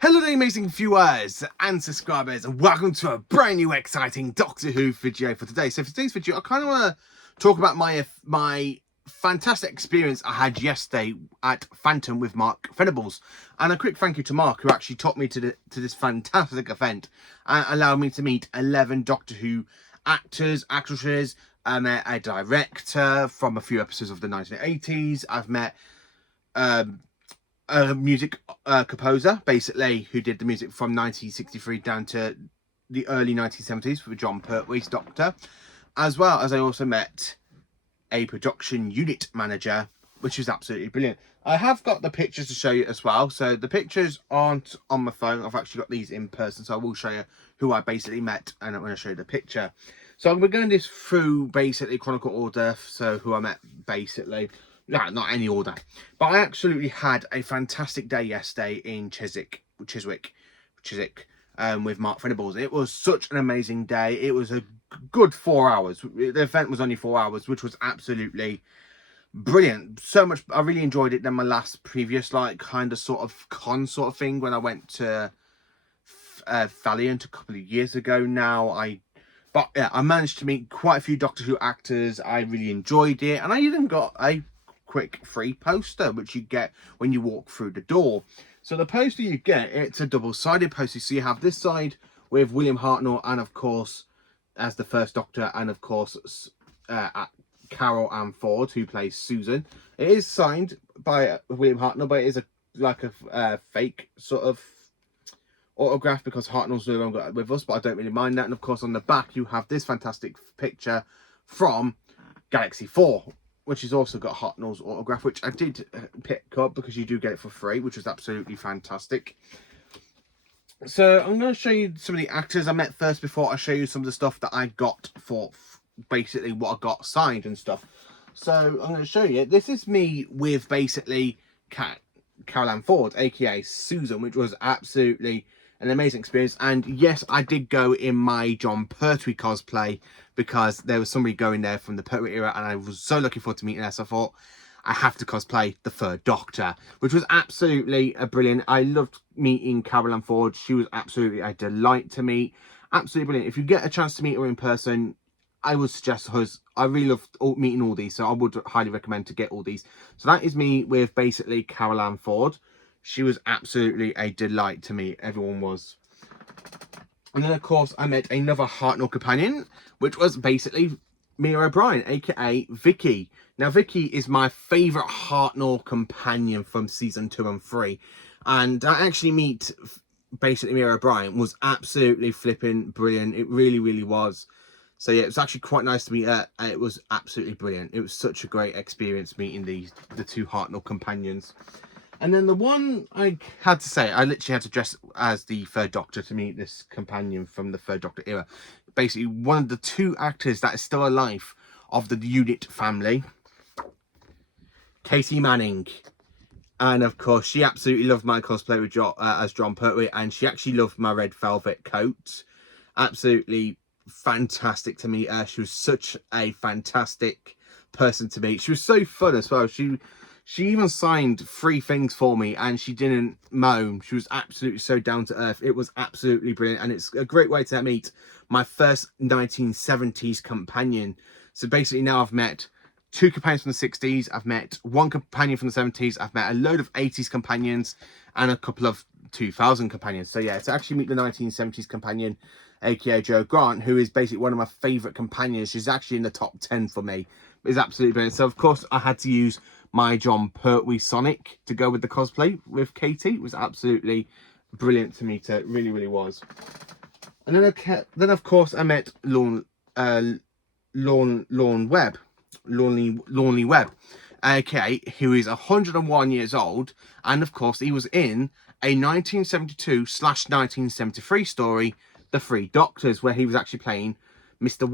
Hello there, amazing viewers and subscribers, and welcome to a brand new exciting Doctor Who video for today. So for today's video, I kind of want to talk about my fantastic experience I had yesterday at Fantom with Mark Venables, and a quick thank you to Mark, who actually took me to this fantastic event and allowed me to meet 11 Doctor Who actors, actresses. I met a director from a few episodes of the 1980s. I've met a music composer, basically, who did the music from 1963 down to the early 1970s for John Pertwee's Doctor, as well as I also met a production unit manager, which is absolutely brilliant. I have got the pictures to show you as well, so the pictures aren't on my phone. I've actually got these in person, so I will show you who I basically met, and I'm going to show you the picture. So we're going this through basically chronicle order, so who I met basically. No, not any order. But I absolutely had a fantastic day yesterday in Chiswick, with Mark Venables. It was such an amazing day. It was a good 4 hours. The event was only 4 hours, which was absolutely brilliant. So much. I really enjoyed it than my last previous, like, kind of sort of con sort of thing when I went to Valiant a couple of years ago now. But yeah, I managed to meet quite a few Doctor Who actors. I really enjoyed it. And I even got a quick free poster, which you get when you walk through the door. So the poster you get, it's a double-sided poster. So you have this side with William Hartnell, and of course, as the first Doctor, and of course, Carol Ann Ford, who plays Susan. It is signed by William Hartnell, but it is like a fake sort of autograph because Hartnell's no longer with us, but I don't really mind that. And of course, on the back, you have this fantastic picture from Galaxy 4, which has also got Hartnell's autograph, which I did pick up because you do get it for free, which was absolutely fantastic. So I'm going to show you some of the actors I met first before I show you some of the stuff that I got for basically what I got signed and stuff. So I'm going to show you. This is me with basically Carol Ann Ford, aka Susan, which was absolutely an amazing experience. And yes, I did go in my John Pertwee cosplay because there was somebody going there from the Pertwee era, and I was so looking forward to meeting her. So I thought I have to cosplay the third Doctor, which was absolutely brilliant. I loved meeting Carol Ann Ford. She was absolutely a delight to meet. Absolutely brilliant. If you get a chance to meet her in person, I would suggest her. I really loved meeting all these, so I would highly recommend to get all these. So that is me with basically Carol Ann Ford. She was absolutely a delight to meet. Everyone was. And then, of course, I met another Hartnell companion, which was basically Mira O'Brien, aka Vicky. Now, Vicky is my favourite Hartnell companion from season 2 and 3. And I actually meet basically Mira O'Brien was absolutely flipping brilliant. It really, really was. So yeah, it was actually quite nice to meet her, and it was absolutely brilliant. It was such a great experience meeting the two Hartnell companions. And then the one I had to say, I literally had to dress as the third Doctor to meet this companion from the third Doctor era. Basically, one of the two actors that is still alive of the unit family, Katie Manning. And of course, she absolutely loved my cosplay with as John Pertwee, and she actually loved my red velvet coat. Absolutely fantastic to meet her. She was such a fantastic person to meet. She was so fun as well. She even signed 3 things for me, and she didn't moan. She was absolutely so down to earth. It was absolutely brilliant, and it's a great way to meet my first 1970s companion. So basically now I've met 2 companions from the 60s, I've met 1 companion from the 70s, I've met a load of 80s companions, and a couple of 2000 companions. So yeah, to actually meet the 1970s companion, aka Jo Grant, who is basically one of my favourite companions. She's actually in the top 10 for me. It's absolutely brilliant. So of course I had to use my John Pertwee Sonic to go with the cosplay with Katie. It was absolutely brilliant to meet her. It really, really was. And then of course I met Lorne Webb, Lorney Webb, aka who is 101 years old, and of course he was in a 1972/1973 story, The Three Doctors, where he was actually playing Mr.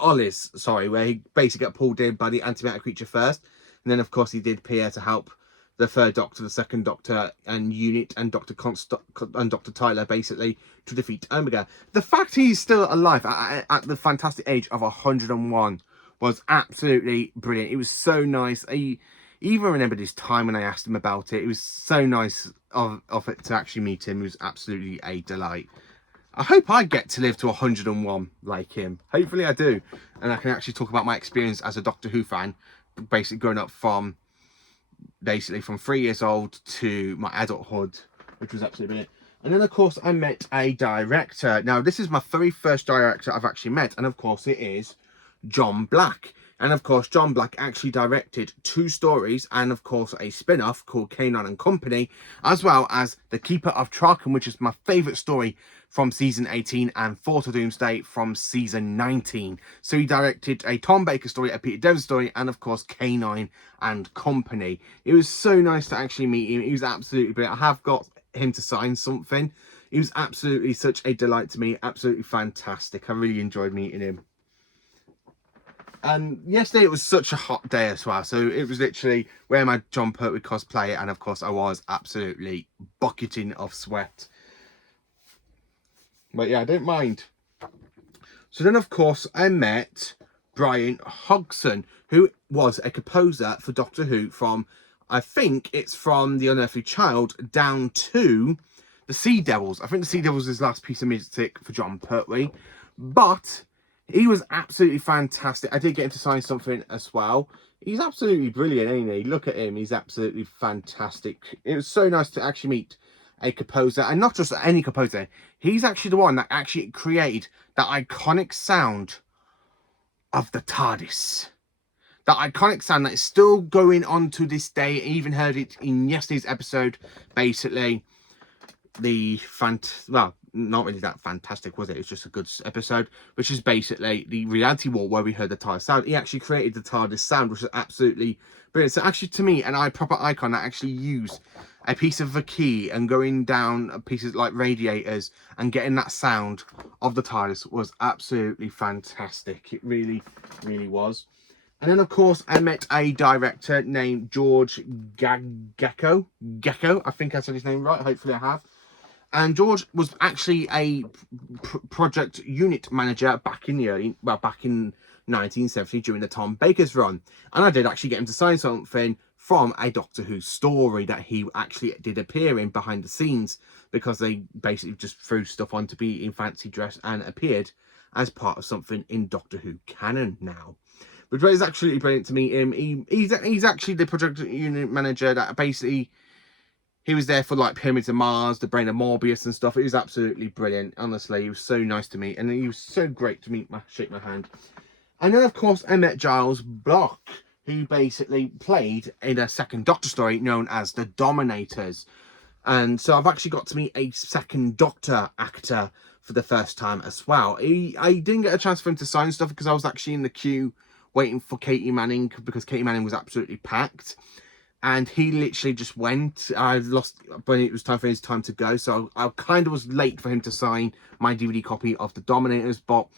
Ollis, sorry, where he basically got pulled in by the antimatter creature first, and then of course he did appear to help the third Doctor, the second Doctor, and Unit, and Dr. Tyler basically to defeat Omega. The fact he's still alive at the fantastic age of 101 was absolutely brilliant. It was so nice. I even remembered his time when I asked him about it. It was so nice of it to actually meet him. He was absolutely a delight. I hope I get to live to 101 like him. Hopefully I do. And I can actually talk about my experience as a Doctor Who fan, basically growing up from 3 years old to my adulthood, which was absolutely brilliant. And then, of course, I met a director. Now, this is my very first director I've actually met. And, of course, it is John Black. And, of course, John Black actually directed 2 stories and, of course, a spin-off called K9 and Company, as well as The Keeper of Traken, which is my favourite story from season 18, and Fort of Doomsday from season 19. So he directed a Tom Baker story, a Peter Devon story, and, of course, K9 and Company. It was so nice to actually meet him. He was absolutely brilliant. I have got him to sign something. He was absolutely such a delight to me. Absolutely fantastic. I really enjoyed meeting him. And yesterday it was such a hot day as well, so it was literally wearing my John Pertwee cosplay, and of course I was absolutely bucketing of sweat. But yeah, I don't mind. So then, of course, I met Brian Hodgson, who was a composer for Doctor Who from, I think it's from The Unearthly Child down to The Sea Devils. I think The Sea Devils is his last piece of music for John Pertwee. But he was absolutely fantastic. I did get him to sign something as well. He's absolutely brilliant, ain't he? Look at him. He's absolutely fantastic. It was so nice to actually meet a composer, and not just any composer. He's actually the one that actually created that iconic sound of the TARDIS. That iconic sound that is still going on to this day. I even heard it in yesterday's episode. Basically, well, not really that fantastic, was it? It's just a good episode, which is basically the reality war where we heard the TARDIS sound. He actually created the TARDIS sound, which is absolutely brilliant. So actually, to me, an proper icon that actually used a piece of a key and going down pieces like radiators and getting that sound of the TARDIS was absolutely fantastic. It really, really was. And then, of course, I met a director named George Gecko. I think I said his name right. Hopefully I have. And George was actually a project unit manager back in back in 1970 during the Tom Baker's run. And I did actually get him to sign something from a Doctor Who story that he actually did appear in behind the scenes, because they basically just threw stuff on to be in fancy dress and appeared as part of something in Doctor Who canon now. Which is absolutely brilliant to meet him. He's actually the project unit manager that basically, he was there for like Pyramids of Mars, the Brain of Morbius and stuff. It was absolutely brilliant. Honestly, he was so nice to meet, and he was so great to meet, shake my hand. And then, of course, I met Giles Block, who basically played in a second Doctor story known as The Dominators. And so I've actually got to meet a second Doctor actor for the first time as well. I didn't get a chance for him to sign stuff because I was actually in the queue waiting for Katie Manning, because Katie Manning was absolutely packed. And he literally just went. I lost when it was time for his time to go. So I kind of was late for him to sign my DVD copy of The Dominators. But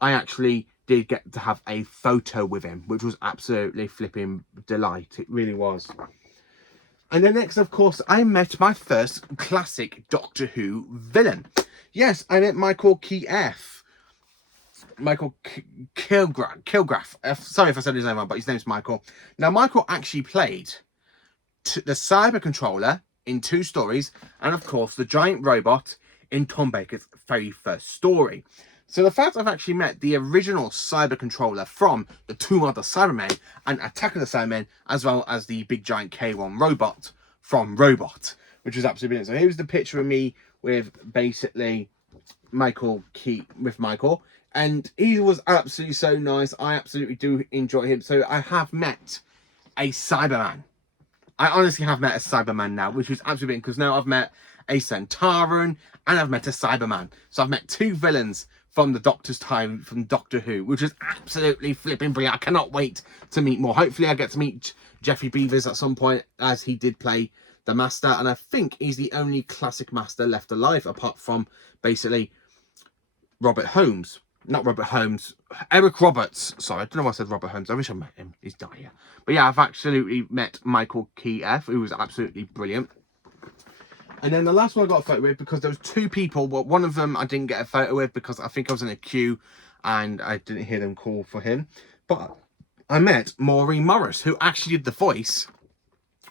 I actually did get to have a photo with him, which was absolutely flipping delight. It really was. And then next, of course, I met my first classic Doctor Who villain. Yes, I met Michael Kilgraff. Sorry if I said his name wrong, but his name's Michael. Now, Michael actually played the Cyber Controller in 2 stories, and of course the giant robot in Tom Baker's very first story. So the fact I've actually met the original Cyber Controller from the 2 other Cybermen and Attack of the Cybermen, as well as the big giant K1 robot from Robot, which was absolutely brilliant. So here's the picture of me with basically Michael, and he was absolutely so nice. I absolutely do enjoy him. So I have met a Cyberman. I honestly have met a Cyberman now, which is absolutely brilliant, because now I've met a Centauran and I've met a Cyberman. So I've met 2 villains from the Doctor's time from Doctor Who, which is absolutely flipping brilliant. I cannot wait to meet more. Hopefully I get to meet Jeffrey Beavers at some point, as he did play the Master, and I think he's the only classic Master left alive, apart from basically Eric Roberts. Sorry, I don't know why I said Robert Holmes. I wish I met him. He's dire. But yeah, I've absolutely met Michael Kilgraff, who was absolutely brilliant. And then the last one I got a photo with, because there was 2 people. Well, one of them I didn't get a photo with because I think I was in a queue and I didn't hear them call for him. But I met Maureen Morris, who actually did the voice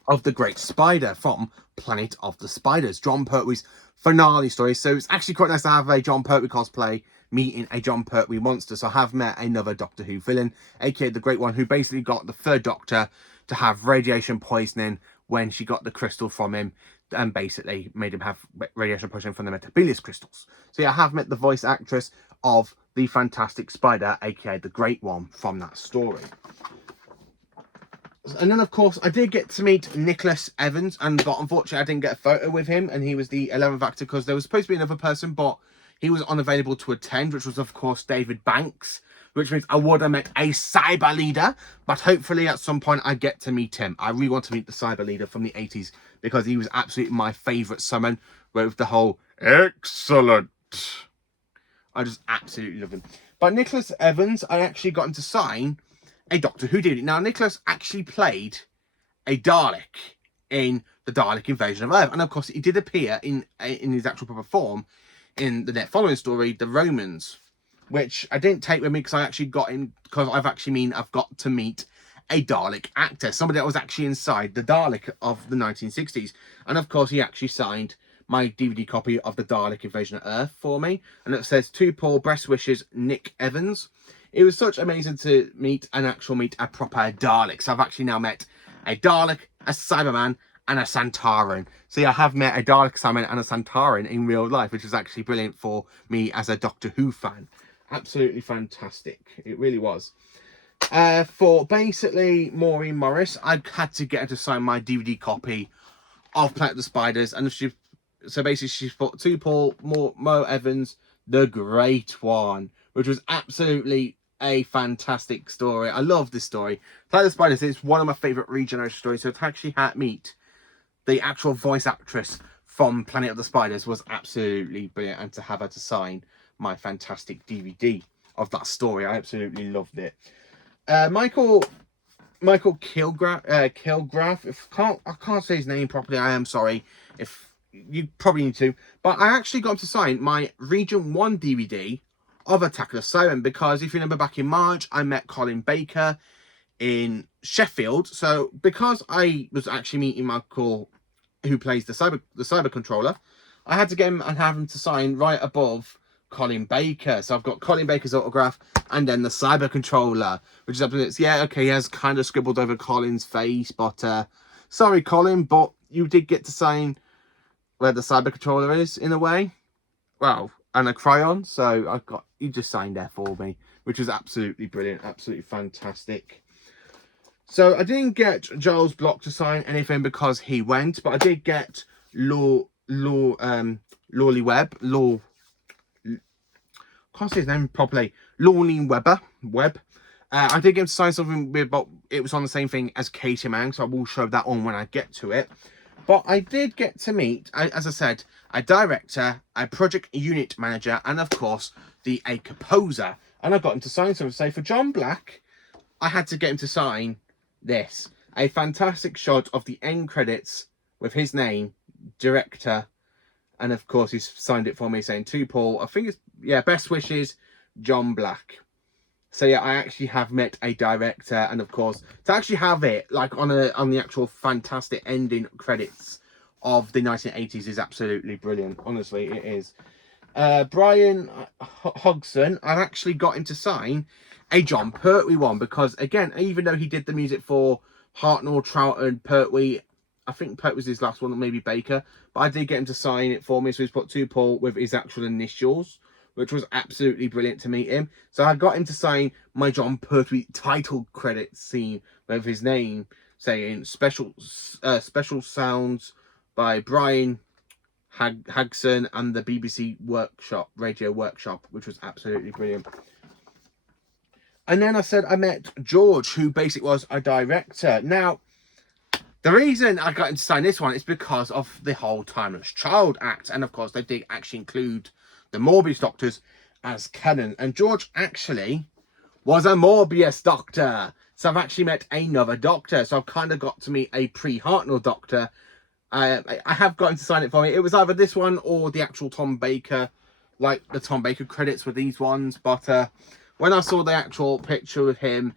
of the Great Spider from Planet of the Spiders, Jon Pertwee's finale story. So it's actually quite nice to have a Jon Pertwee cosplay meeting a Jon Pertwee monster. So I have met another Doctor Who villain, aka the Great One, who basically got the third Doctor to have radiation poisoning when she got the crystal from him, and basically made him have radiation poisoning from the Metabilis crystals. So yeah, I have met the voice actress of the Fantastic Spider, aka the Great One, from that story. And then, of course, I did get to meet Nicholas Evans, but unfortunately I didn't get a photo with him, and he was the 11th actor because there was supposed to be another person, but he was unavailable to attend, which was, of course, David Banks, which means I would have met a cyber leader, but hopefully at some point I get to meet him. I really want to meet the cyber leader from the 80s because he was absolutely my favourite summon with the whole excellent. I just absolutely love him. But Nicholas Evans, I actually got him to sign a Doctor Who DVD. Now, Nicholas actually played a Dalek in the Dalek Invasion of Earth. And, of course, he did appear in his actual proper form in the next following story, The Romans, which I didn't take with me because I actually got him, because I've got to meet a Dalek actor, somebody that was actually inside the Dalek of the 1960s. And, of course, he actually signed my DVD copy of the Dalek Invasion of Earth for me. And it says, to Paul, best wishes, Nick Evans. It was such amazing to meet a proper Dalek. So I've actually now met a Dalek, a Cyberman, and a Santaran. So yeah, I have met a Dalek, Cyberman, and a Santaran in real life, which is actually brilliant for me as a Doctor Who fan. Absolutely fantastic. It really was. For basically Maureen Morris, I had to get her to sign my DVD copy of Planet of the Spiders. And so basically she's put to Paul, Mo Evans, the Great One, which was absolutely a fantastic story. I love this story. Planet of the Spiders is one of my favourite regeneration stories. So to actually meet the actual voice actress from Planet of the Spiders was absolutely brilliant. And to have her to sign my fantastic DVD of that story, I absolutely loved it. Michael Kilgraff. I can't say his name properly. I am sorry if you probably need to. But I actually got him to sign my Region 1 DVD of Attack of the Siren, because if you remember back in March, I met Colin Baker in Sheffield. So because I was actually meeting Michael, who plays the cyber controller, I had to get him and have him to sign right above Colin Baker. So I've got Colin Baker's autograph and then the cyber controller, which is up to this. Yeah, okay, he has kind of scribbled over Colin's face, but sorry, Colin, but you did get to sign where the cyber controller is in a way. Wow. And a crayon, so he just signed there for me, which was absolutely brilliant, absolutely fantastic. So I didn't get Giles Block to sign anything because he went, but I did get Lawley Webb, can't say his name properly, Lawley Webb. I did get him to sign something weird, but it was on the same thing as Katie Mang, so I will show that on when I get to it. But I did get to meet, as I said, a director, a project unit manager, and of course, a composer. And I got him to sign something. So for John Black, I had to get him to sign this. A fantastic shot of the end credits with his name, director. And of course, he's signed it for me saying, to Paul, I think it's, yeah, best wishes, John Black. So yeah, I actually have met a director, and of course, to actually have it like on the actual fantastic ending credits of the 1980s is absolutely brilliant. Honestly, it is. Brian Hodgson, I've actually got him to sign a Jon Pertwee one because, again, even though he did the music for Hartnell, Troughton, Pertwee, I think Pertwee was his last one, or maybe Baker, but I did get him to sign it for me. So he's put to Paul with his actual initials, which was absolutely brilliant to meet him. So I got him to sign my Jon Pertwee title credit scene with his name saying special sounds by Brian Hagson and the BBC Radio Workshop, which was absolutely brilliant. And then I said I met George, who basically was a director. Now, the reason I got him to sign this one is because of the whole Timeless Child Act. And of course, they did actually include the Morbius Doctors as canon. And George actually was a Morbius Doctor. So I've actually met another Doctor. So I've kind of got to meet a pre-Hartnell Doctor. I have got him to sign it for me. It was either this one or the actual Tom Baker. Like the Tom Baker credits were these ones. But when I saw the actual picture of him,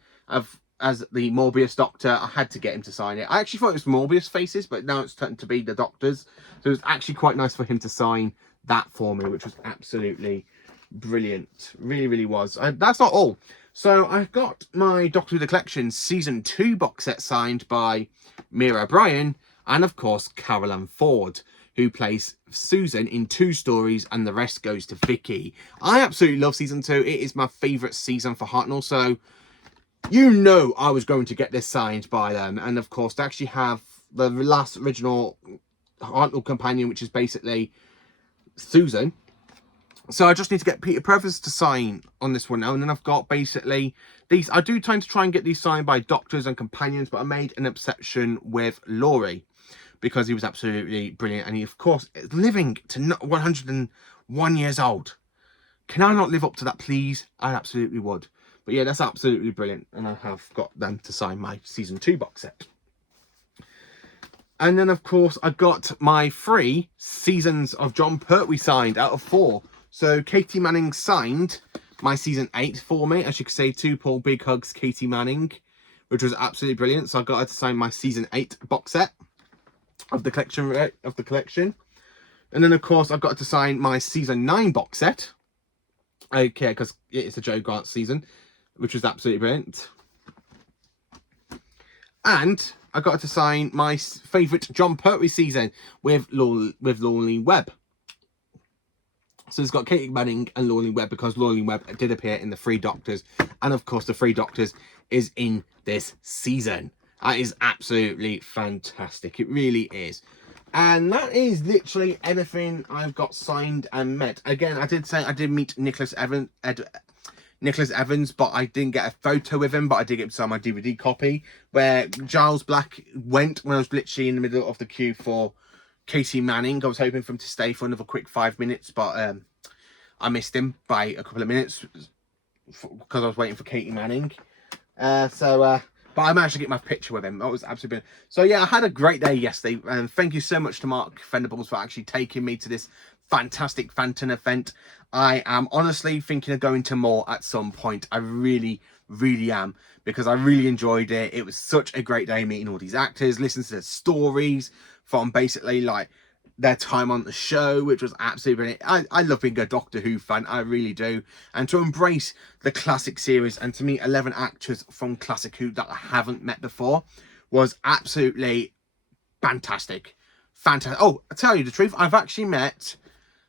as the Morbius Doctor. I had to get him to sign it. I actually thought it was Morbius faces, but now it's turned to be the Doctors. So it was actually quite nice for him to sign that for me, which was absolutely brilliant. Really, really was. That's not all. So I got my Doctor Who The Collection Season 2 box set signed by Mira O'Brien and, of course, Carol Ann Ford, who plays Susan in 2 stories, and the rest goes to Vicky. I absolutely love Season 2. It is my favourite season for Hartnell, so you know I was going to get this signed by them. And, of course, they actually have the last original Hartnell companion, which is basically Susan. So I just need to get Peter Previs to sign on this one now. And then I've got basically these. I do tend to try and get these signed by doctors and companions, but I made an exception with Laurie because he was absolutely brilliant. And he, of course, is living to 101 years old. Can I not live up to that, please? I absolutely would. But yeah, that's absolutely brilliant. And I have got them to sign my Season 2 box set. And then, of course, I got my 3 seasons of John Pertwee signed out of 4. So Katie Manning signed my Season 8 for me. As you can say, 2 Paul Big Hugs Katie Manning, which was absolutely brilliant. So I got her to sign my Season 8 box set of the collection. And then, of course, I've got her to sign my Season 9 box set. Okay, because it's a Joe Grant season, which was absolutely brilliant. And I got her to sign my favourite John Pertwee season with Lorelei Webb. So it's got Katie Manning and Lorelei Webb, because Lorelei Webb did appear in the 3 Doctors. And, of course, the 3 Doctors is in this season. That is absolutely fantastic. It really is. And that is literally everything I've got signed and met. Again, I did say I did meet Nicholas Evans, but I didn't get a photo with him, but I did get to sign my DVD copy, where Giles Black went when I was literally in the middle of the queue for Katie Manning. I was hoping for him to stay for another quick 5 minutes, but I missed him by a couple of minutes because I was waiting for Katie Manning. But I managed to get my picture with him. That was absolutely brilliant. So yeah, I had a great day yesterday, and thank you so much to Mark Venables for actually taking me to this fantastic Fantom event. I am honestly thinking of going to more at some point. I really, really am, because I really enjoyed it. It was such a great day meeting all these actors, listening to their stories from basically like their time on the show, which was absolutely brilliant. I love being a Doctor Who fan, I really do. And to embrace the classic series and to meet 11 actors from Classic Who that I haven't met before was absolutely fantastic. Fantastic. Oh, I'll tell you the truth, I've actually met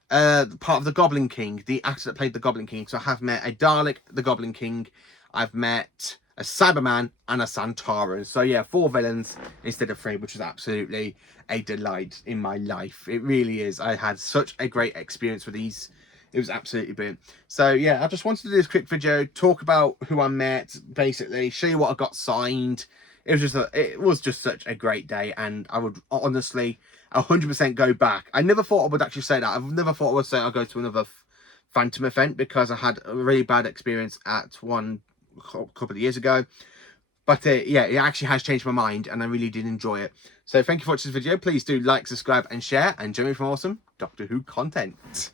part of the Goblin King, the actor that played the Goblin King. So I have met a Dalek, the Goblin King. I've met a Cyberman and a Santaran. So yeah, 4 villains instead of 3, which was absolutely a delight in my life. It really is. I had such a great experience with these. It was absolutely brilliant. So yeah, I just wanted to do this quick video, talk about who I met, basically show you what I got signed. It was just such a great day, and I would honestly 100% go back. I never thought I would actually say that. I've never thought I would say I'll go to another Fantom event, because I had a really bad experience at one a couple of years ago. But yeah, it actually has changed my mind, and I really did enjoy it. So thank you for watching this video. Please do like, subscribe and share, and join me for awesome Doctor Who content.